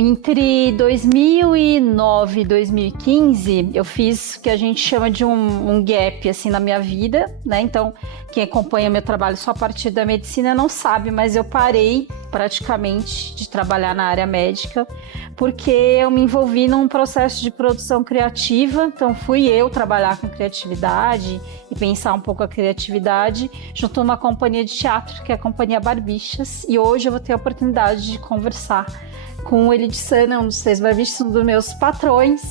entre 2009 e 2015, eu fiz o que a gente chama de um gap, assim, na minha vida, né? Então, quem acompanha meu trabalho só a partir da medicina não sabe, mas eu parei praticamente de trabalhar na área médica, porque eu me envolvi num processo de produção criativa. Então, fui eu trabalhar com criatividade e pensar um pouco a criatividade junto a uma companhia de teatro, que é a Companhia Barbichas, e hoje eu vou ter a oportunidade de conversar com o Eli de Sana, um dos 3 barbichas, um dos meus patrões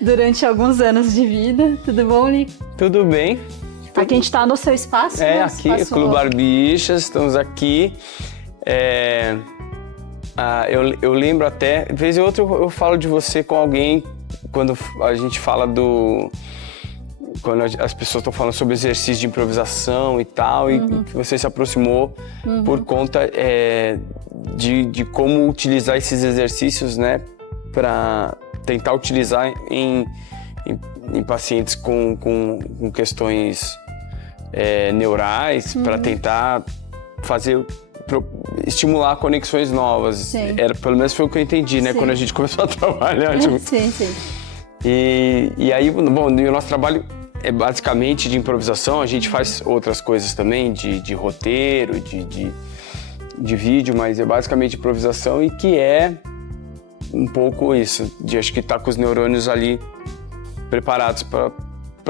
durante alguns anos de vida. Tudo bom, Eli? Tudo bem. Aqui a gente está no seu espaço, né? Aqui, Clube Barbichas, estamos aqui. Eu lembro até, de vez em outra eu falo de você com alguém, quando a gente fala quando as pessoas estão falando sobre exercício de improvisação e tal, e que você se aproximou por conta de como utilizar esses exercícios, né, para tentar utilizar em pacientes com questões neurais, para tentar estimular conexões novas. Pelo menos foi o que eu entendi, né, quando a gente começou a trabalhar. Sim. E aí, bom, o nosso trabalho é basicamente de improvisação. A gente faz outras coisas também, de roteiro, de vídeo, mas é basicamente improvisação, e que é um pouco isso, de acho que tá com os neurônios ali preparados para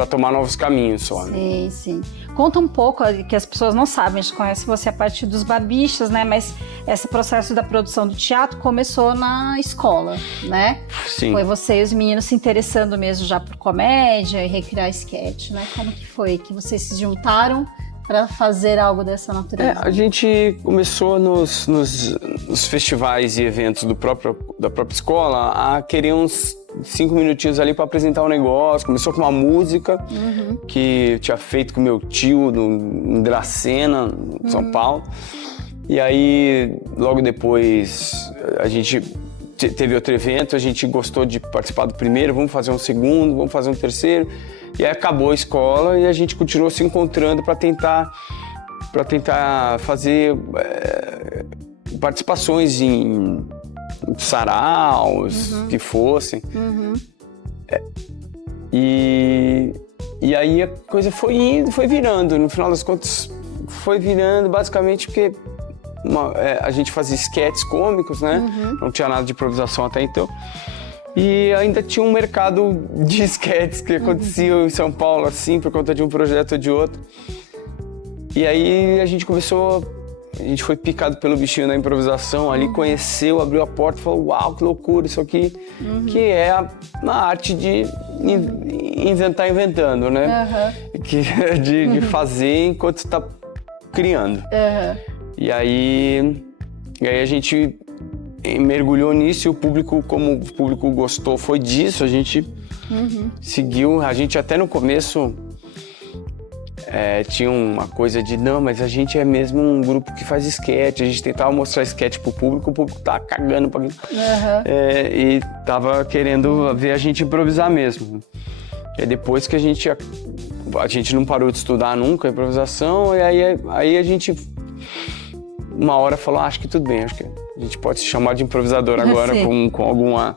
tomar novos caminhos só. Né? Sim. Conta um pouco, que as pessoas não sabem, a gente conhece você a partir dos Barbichas, né? Mas esse processo da produção do teatro começou na escola, né? Sim. Foi você e os meninos se interessando mesmo já por comédia e recriar sketch, né? Como que foi que vocês se juntaram para fazer algo dessa natureza? A gente começou nos festivais e eventos da própria escola a querer uns 5 minutinhos ali para apresentar um negócio. Começou com uma música que eu tinha feito com meu tio em Dracena, em São Paulo. E aí, logo depois, a gente teve outro evento, a gente gostou de participar do primeiro, vamos fazer um segundo, vamos fazer um terceiro. E aí acabou a escola e a gente continuou se encontrando para tentar fazer participações em saraus, que fossem. E aí a coisa foi indo, foi virando. No final das contas, foi virando basicamente porque a gente fazia esquetes cômicos, né? Não tinha nada de improvisação até então. E ainda tinha um mercado de esquetes que acontecia em São Paulo, assim, por conta de um projeto ou de outro. E aí a gente foi picado pelo bichinho da improvisação ali, conheceu, abriu a porta e falou: uau, que loucura isso aqui, que é a arte de inventar inventando, né? Que é de fazer enquanto você está criando. E aí a gente mergulhou nisso, e o público, como o público gostou, foi disso, a gente seguiu. A gente até no começo tinha uma coisa de, não, mas a gente é mesmo um grupo que faz esquete. A gente tentava mostrar esquete pro público, o público tava cagando pra aquilo. E tava querendo ver a gente improvisar mesmo. E depois que a gente não parou de estudar nunca a improvisação, e aí a gente uma hora falou: acho que tudo bem, acho que a gente pode se chamar de improvisador agora com alguma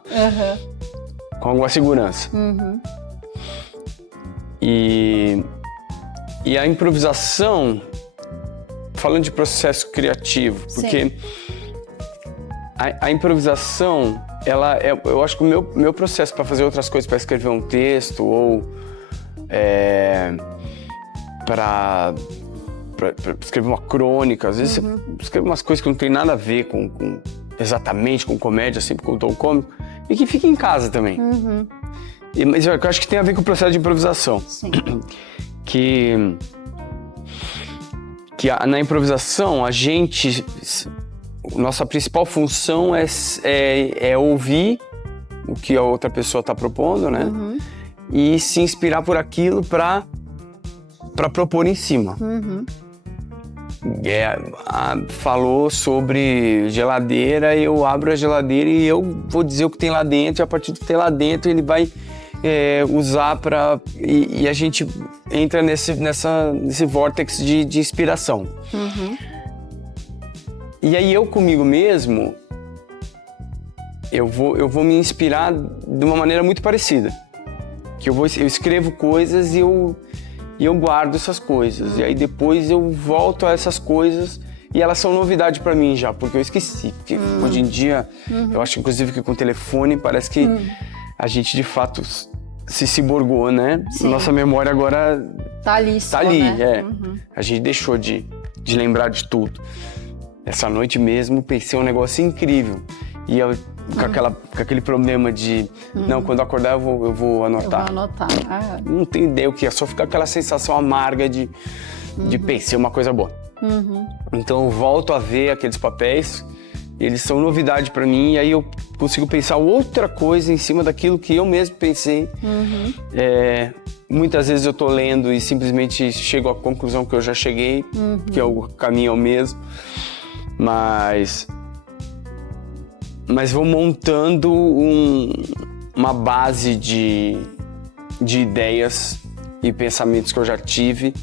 segurança. E a improvisação, falando de processo criativo, porque a improvisação, eu acho que o meu processo para fazer outras coisas, para escrever um texto ou para escrever uma crônica, às vezes você escreve umas coisas que não tem nada a ver exatamente com comédia, sempre com tom cômico, e que fica em casa também. Mas eu acho que tem a ver com o processo de improvisação. Que na improvisação, nossa principal função é ouvir o que a outra pessoa está propondo, né? E se inspirar por aquilo para propor em cima. Falou sobre geladeira, eu abro a geladeira e eu vou dizer o que tem lá dentro, e a partir do que tem lá dentro ele vai usar para... E a gente entra nesse vórtex de inspiração. E aí eu comigo mesmo, eu vou me inspirar de uma maneira muito parecida. Que eu escrevo coisas e eu guardo essas coisas. E aí depois eu volto a essas coisas e elas são novidade pra mim já, porque eu esqueci. Porque hoje em dia, eu acho inclusive que com o telefone parece que a gente de fato se ciborgou, né? Sim. Nossa memória agora tá ali, tá ali, né? A gente deixou de lembrar de tudo. Essa noite mesmo pensei um negócio incrível. E eu com aquele problema de não, quando eu acordar eu vou anotar. Eu vou anotar. Não tenho ideia o que é, só fica aquela sensação amarga de pensei uma coisa boa. Então eu volto a ver aqueles papéis, eles são novidade pra mim, e aí eu consigo pensar outra coisa em cima daquilo que eu mesmo pensei. Muitas vezes eu tô lendo e simplesmente chego à conclusão que eu já cheguei, que é o caminho é o mesmo, mas vou montando uma base de ideias e pensamentos que eu já tive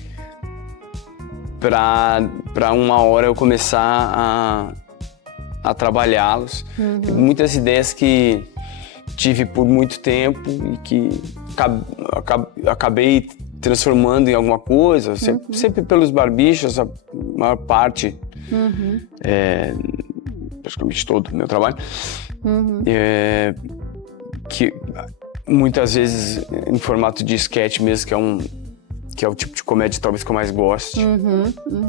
para uma hora eu começar a trabalhá-los. Muitas ideias que tive por muito tempo e que acabei transformando em alguma coisa, sempre pelos barbichos, a maior parte, praticamente todo o meu trabalho, que muitas vezes em formato de sketch mesmo, que é o tipo de comédia talvez que eu mais gosto,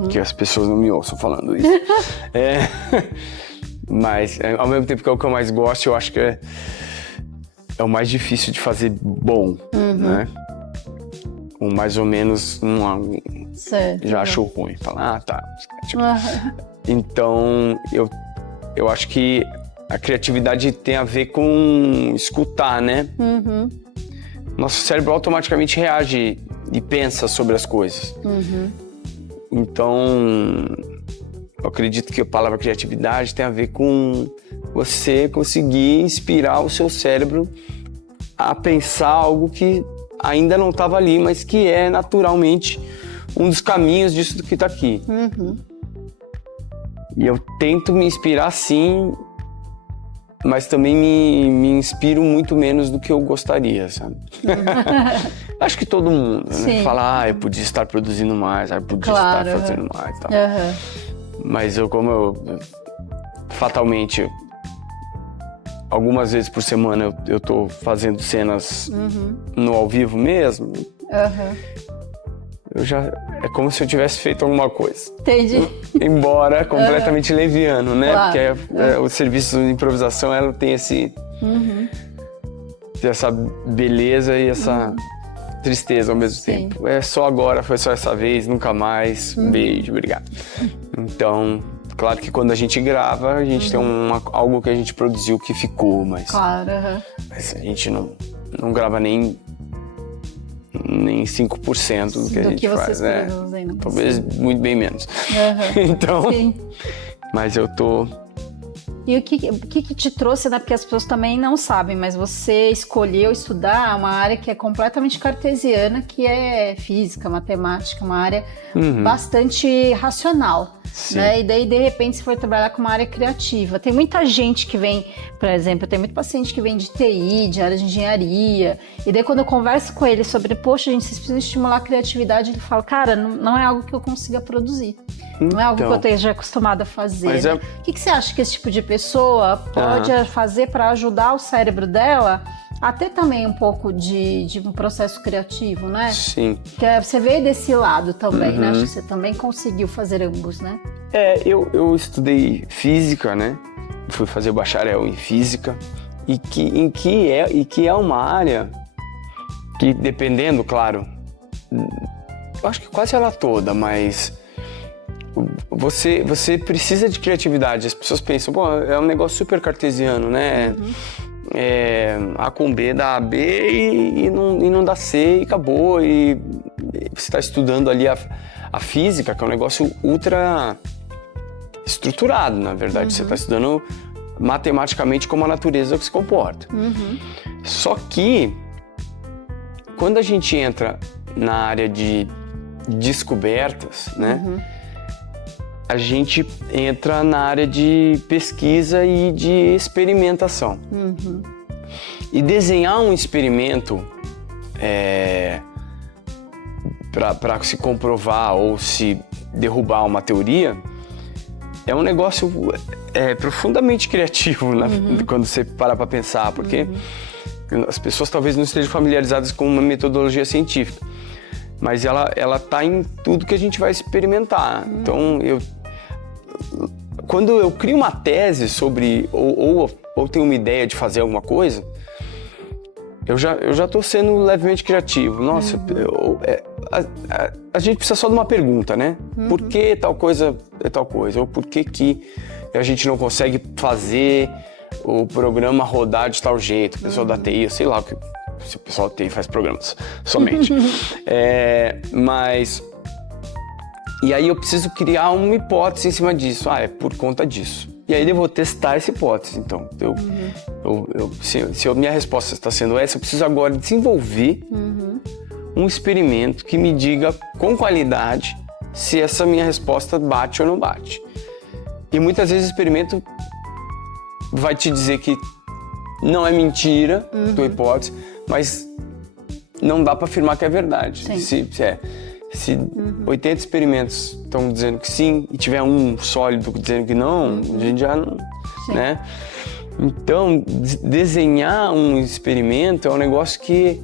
que as pessoas não me ouçam falando isso. Mas ao mesmo tempo que é o que eu mais gosto, eu acho que é o mais difícil de fazer bom, né? Mais ou menos Certo, já achou ruim, fala, tá. Tipo, então eu acho que a criatividade tem a ver com escutar, né? Nosso cérebro automaticamente reage e pensa sobre as coisas. Então, eu acredito que a palavra criatividade tem a ver com você conseguir inspirar o seu cérebro a pensar algo que ainda não estava ali, mas que é naturalmente um dos caminhos disso que está aqui. E eu tento me inspirar sim, mas também me inspiro muito menos do que eu gostaria, sabe? Acho que todo mundo, né? Fala, eu podia estar produzindo mais, eu podia estar fazendo mais, tal. Mas fatalmente, algumas vezes por semana eu tô fazendo cenas no ao vivo mesmo. É como se eu tivesse feito alguma coisa. Entendi. Embora completamente leviano, né? Claro. Porque o serviço de improvisação, ela tem essa beleza e essa tristeza ao mesmo tempo. É só agora, foi só essa vez, nunca mais. Beijo, obrigado. Então, claro que quando a gente grava, a gente tem algo que a gente produziu que ficou, mas a gente não grava nem 5% do que a gente faz, né? Talvez muito bem menos. Então, mas eu tô... E o que te trouxe, né? Porque as pessoas também não sabem, mas você escolheu estudar uma área que é completamente cartesiana, que é física, matemática, uma área bastante racional. Né? E daí, de repente, você foi trabalhar com uma área criativa. Tem muita gente que vem, por exemplo, tem muito paciente que vem de TI, de área de engenharia, e daí quando eu converso com ele sobre, poxa, gente, vocês precisam estimular a criatividade, ele fala, cara, não é algo que eu consiga produzir. Não é algo que eu esteja acostumado a fazer. Né? O que você acha que esse tipo de pessoa pode fazer para ajudar o cérebro dela a ter também um pouco de um processo criativo, né? Sim. Que você veio desse lado também, né? Acho que você também conseguiu fazer ambos, né? Eu estudei física, né? Fui fazer bacharel em física e que é uma área que, dependendo, claro, eu acho que quase ela toda, mas você precisa de criatividade. As pessoas pensam, pô, é um negócio super cartesiano, né? A com B dá B e não dá C e acabou. E você está estudando ali a física, que é um negócio ultra estruturado, na verdade. Você está estudando matematicamente como a natureza se comporta. Só que, quando a gente entra na área de descobertas, né? a gente entra na área de pesquisa e de experimentação. E desenhar um experimento para se comprovar ou se derrubar uma teoria é um negócio profundamente criativo, quando você para para pensar, porque as pessoas talvez não estejam familiarizadas com uma metodologia científica, mas ela está em tudo que a gente vai experimentar. Então, quando eu crio uma tese sobre, ou tenho uma ideia de fazer alguma coisa, eu já estou sendo levemente criativo. Nossa, a gente precisa só de uma pergunta, né? Por que tal coisa é tal coisa? Ou por que a gente não consegue fazer o programa rodar de tal jeito? O pessoal da TI, eu sei lá, se o pessoal da TI faz programas somente. Mas... E aí eu preciso criar uma hipótese em cima disso. É por conta disso. E aí eu vou testar essa hipótese. Então, se a minha resposta está sendo essa, eu preciso agora desenvolver um experimento que me diga com qualidade se essa minha resposta bate ou não bate. E muitas vezes o experimento vai te dizer que não é mentira, tua hipótese, mas não dá para afirmar que é verdade. Se 80 experimentos estão dizendo que sim e tiver um sólido dizendo que não, a gente já não, né? Então, desenhar um experimento é um negócio que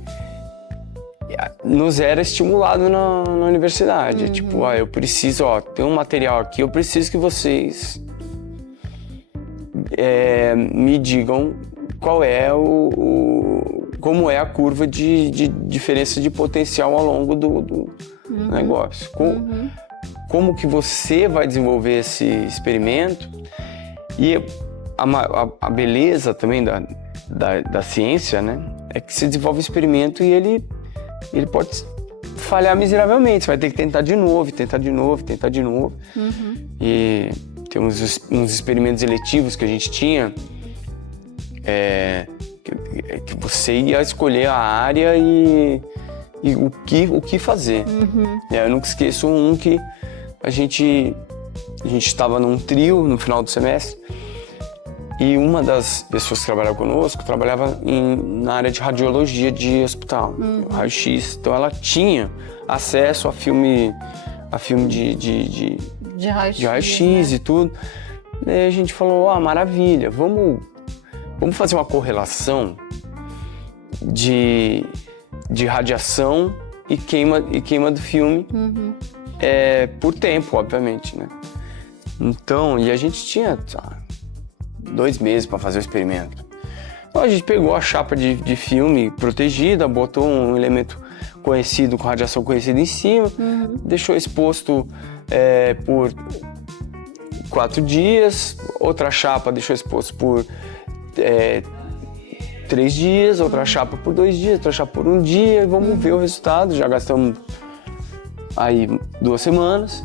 nos era estimulado na universidade. É tipo, eu preciso, tem um material aqui, eu preciso que vocês me digam qual é como é a curva de diferença de potencial ao longo do negócio. Como que você vai desenvolver esse experimento? E a beleza também da ciência, né, é que se desenvolve um experimento e ele pode falhar miseravelmente. Você vai ter que tentar de novo. E tem uns experimentos eletivos que a gente tinha, que você ia escolher a área e o que fazer. Eu nunca esqueço um que a gente estava num trio no final do semestre e uma das pessoas que trabalhava conosco trabalhava na área de radiologia de hospital, raio-x. Então ela tinha acesso a filme de raio-x, né? E tudo. Daí a gente falou, maravilha, vamos fazer uma correlação de radiação e queima do filme por tempo, obviamente, né? Então, e a gente tinha 2 meses para fazer o experimento. Então a gente pegou a chapa de filme protegida, botou um elemento conhecido, com radiação conhecida em cima, deixou exposto por 4 dias, outra chapa deixou exposto por 3 dias, outra chapa por 2 dias, outra chapa por 1 dia, e vamos ver o resultado. Já gastamos aí 2 semanas,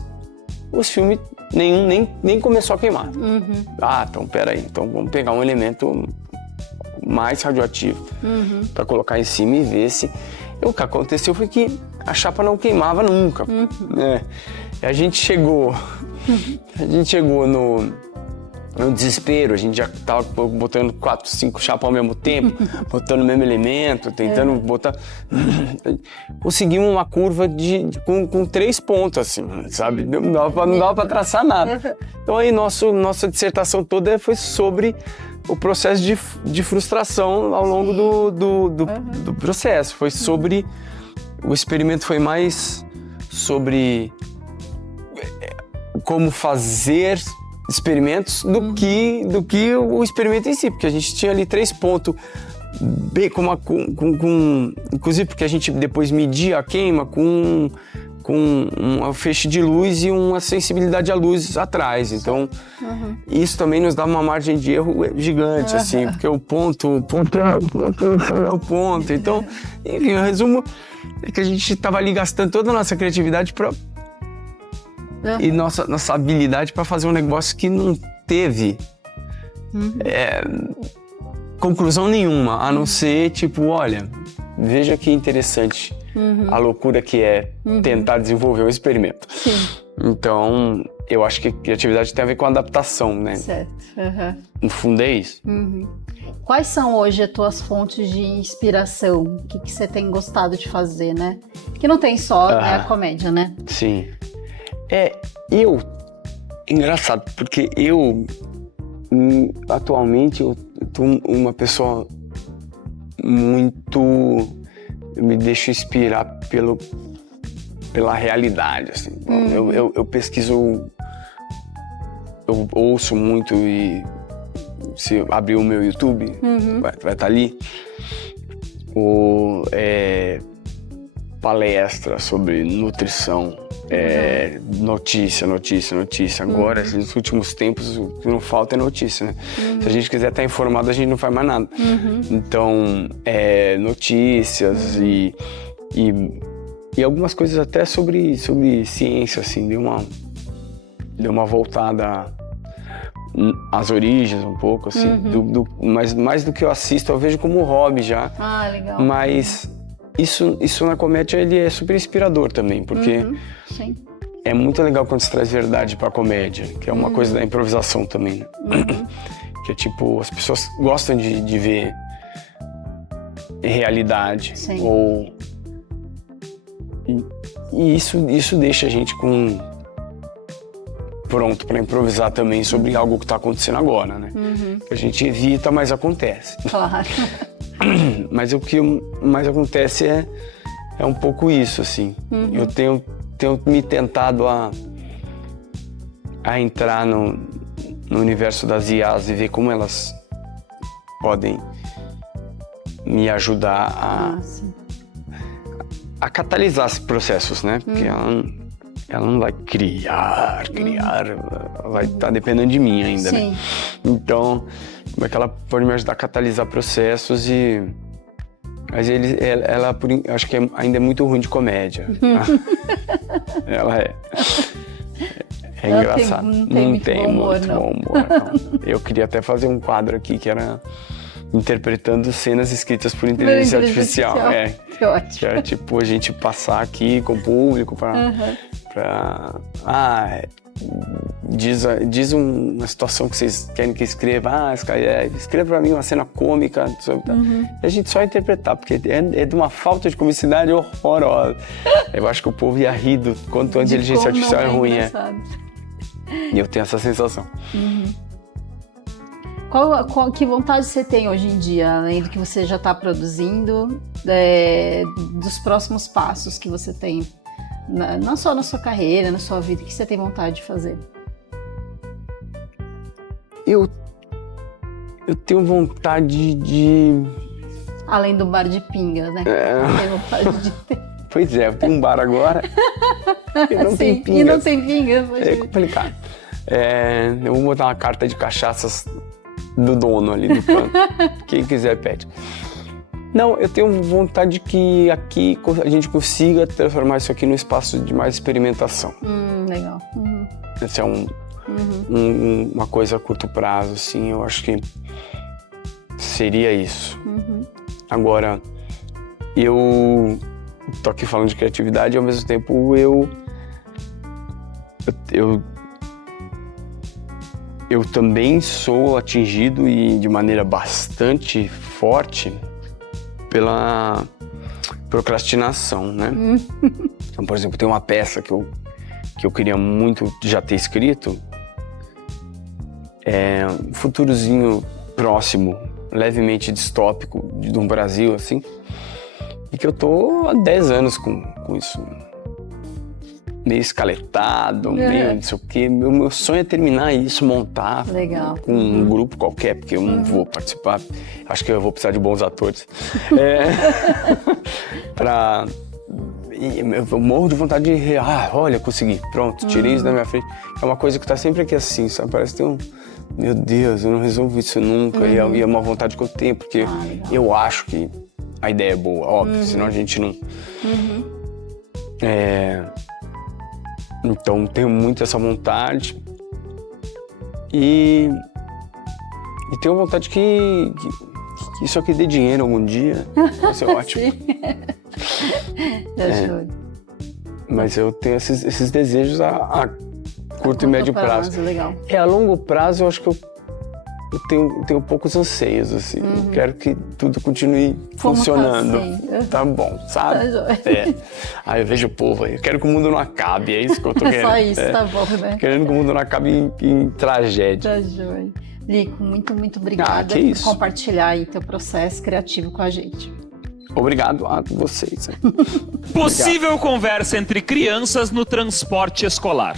os filmes nem começou a queimar. Então peraí, então vamos pegar um elemento mais radioativo para colocar em cima e ver se... O que aconteceu foi que a chapa não queimava nunca. E a gente chegou no desespero, a gente já estava botando 4, 5 chapas ao mesmo tempo, botando o mesmo elemento, tentando botar... Conseguimos uma curva com 3 pontos, assim, sabe? Não dava para traçar nada. Então aí nossa dissertação toda foi sobre o processo de frustração ao longo do processo. Foi sobre... O experimento foi mais sobre como fazer experimentos do que o experimento em si, porque a gente tinha ali 3 pontos, bem inclusive porque a gente depois media a queima com um feixe de luz e uma sensibilidade à luz atrás. Então, isso também nos dá uma margem de erro gigante, assim, porque o ponto é o ponto. Então, enfim, o resumo é que a gente estava ali gastando toda a nossa criatividade e nossa habilidade para fazer um negócio que não teve conclusão nenhuma, a não ser, tipo, olha, veja que interessante a loucura que é tentar desenvolver um experimento. Sim. Então, eu acho que criatividade tem a ver com adaptação, né? Certo. Uhum. No fundo é isso. Uhum. Quais são hoje as tuas fontes de inspiração? O que você tem gostado de fazer, né? Que não tem só né, a comédia, né? Sim. Engraçado, porque atualmente, eu tô uma pessoa muito... Eu me deixo inspirar pela realidade, assim. Eu pesquiso, eu ouço muito e se abrir o meu YouTube, vai estar ali, palestra sobre nutrição, notícia. Agora, nos últimos tempos, o que não falta é notícia, né? Se a gente quiser estar informado, a gente não faz mais nada. Então, notícias e algumas coisas até sobre ciência, assim, deu uma voltada às origens um pouco, assim, mas mais do que eu assisto, eu vejo como hobby já. Ah, legal. Mas isso na comédia, ele é super inspirador também, porque Sim. é muito legal quando você traz verdade pra comédia, que é uma coisa da improvisação também, né? Que é tipo, as pessoas gostam de ver realidade. Sim. E isso deixa a gente pronto para improvisar também sobre algo que está acontecendo agora, né? Que a gente evita, mas acontece. Claro. Mas o que mais acontece é um pouco isso, assim. Eu tenho me tentado a entrar no universo das IAs e ver como elas podem me ajudar a catalisar esses processos, né? Porque ela não vai criar, ela vai estar dependendo de mim ainda, Sim. né? Então, como é que ela pode me ajudar a catalisar processos Mas ela acho que ainda é muito ruim de comédia. Ela é engraçado. Não tem muito bom humor, não. Eu queria até fazer um quadro aqui que era interpretando cenas escritas por inteligência artificial. Que ótimo. Que era tipo a gente passar aqui com o público diz uma situação que vocês querem que escreva. Escreva pra mim uma cena cômica. E a gente só interpretar, porque é de uma falta de comicidade horrorosa. Eu acho que o povo ia rir do quanto a inteligência artificial é ruim. E eu tenho essa sensação. Que vontade você tem hoje em dia, além do que você já está produzindo, dos próximos passos que você tem, não só na sua carreira, na sua vida, que você tem vontade de fazer? Eu tenho vontade de... Além do bar de pinga, né? Tem vontade de ter. Pois é, eu tenho um bar agora e não tem pingas. E não tem pingas. É complicado. Eu vou botar uma carta de cachaças do dono ali do canto. Quem quiser pede. Não, eu tenho vontade de que aqui a gente consiga transformar isso aqui num espaço de mais experimentação. Legal. Essa é uma coisa a curto prazo, assim, eu acho que seria isso. Agora, eu tô aqui falando de criatividade e ao mesmo tempo eu também sou atingido e de maneira bastante forte pela procrastinação, né? Então, por exemplo, tem uma peça que eu queria muito já ter escrito, um futurozinho próximo, levemente distópico do Brasil, assim, e que eu tô há 10 anos com isso. Meio escaletado, meio não sei o quê. Meu sonho é terminar isso, montar. Legal. Com um grupo qualquer, porque eu não vou participar. Acho que eu vou precisar de bons atores. Eu morro de vontade de... olha, consegui. Pronto, tirei isso da minha frente. É uma coisa que tá sempre aqui assim, sabe? Parece que tem meu Deus, eu não resolvo isso nunca. E é uma vontade que eu tenho, porque eu acho que a ideia é boa, óbvio. Senão a gente não... Então, tenho muito essa vontade e tenho vontade que isso aqui dê dinheiro algum dia, vai ser ótimo. Mas eu tenho esses desejos a curto e médio prazo. Legal. A longo prazo eu acho que eu tenho poucos anseios, assim. Eu quero que tudo continue funcionando. Tá bom, sabe? Aí eu vejo o povo aí. Eu quero que o mundo não acabe, é isso que eu tô querendo. Só isso, tá bom, né? Querendo que o mundo não acabe em tragédia. Tá joia. Lico, muito obrigada que por isso. compartilhar aí teu processo criativo com a gente. Obrigado a vocês. Possível conversa entre crianças no transporte escolar.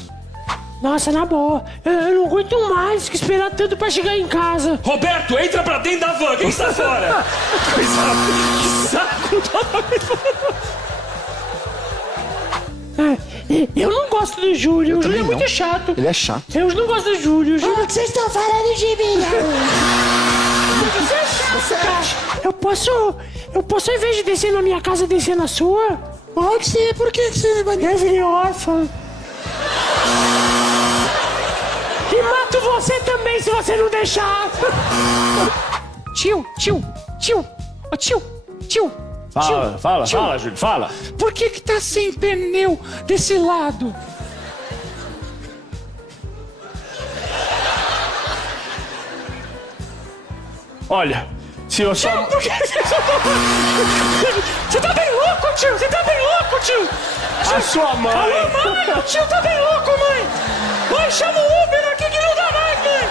Nossa, na boa, eu não aguento mais que esperar tanto pra chegar em casa. Roberto, entra pra dentro da van, quem está fora? Que saco Eu não gosto do Júlio, o Júlio é muito chato. Ele é chato. Eu não gosto do Júlio. O que vocês estão falando de mim? Você é chato, cara. Eu posso, ao invés de descer na minha casa, descer na sua? Pode ser, por que você vai... Eu virei órfão. E mato você também se você não deixar. Tio. Ô, tio. Fala, Júlio, fala. Por que tá sem pneu desse lado? Olha, se eu só... Por que Você tá bem louco, tio? Tio. A sua mãe... Alô, mãe! O tio tá bem louco, mãe! Mãe, chama o Uber aqui que não dá mais, mãe!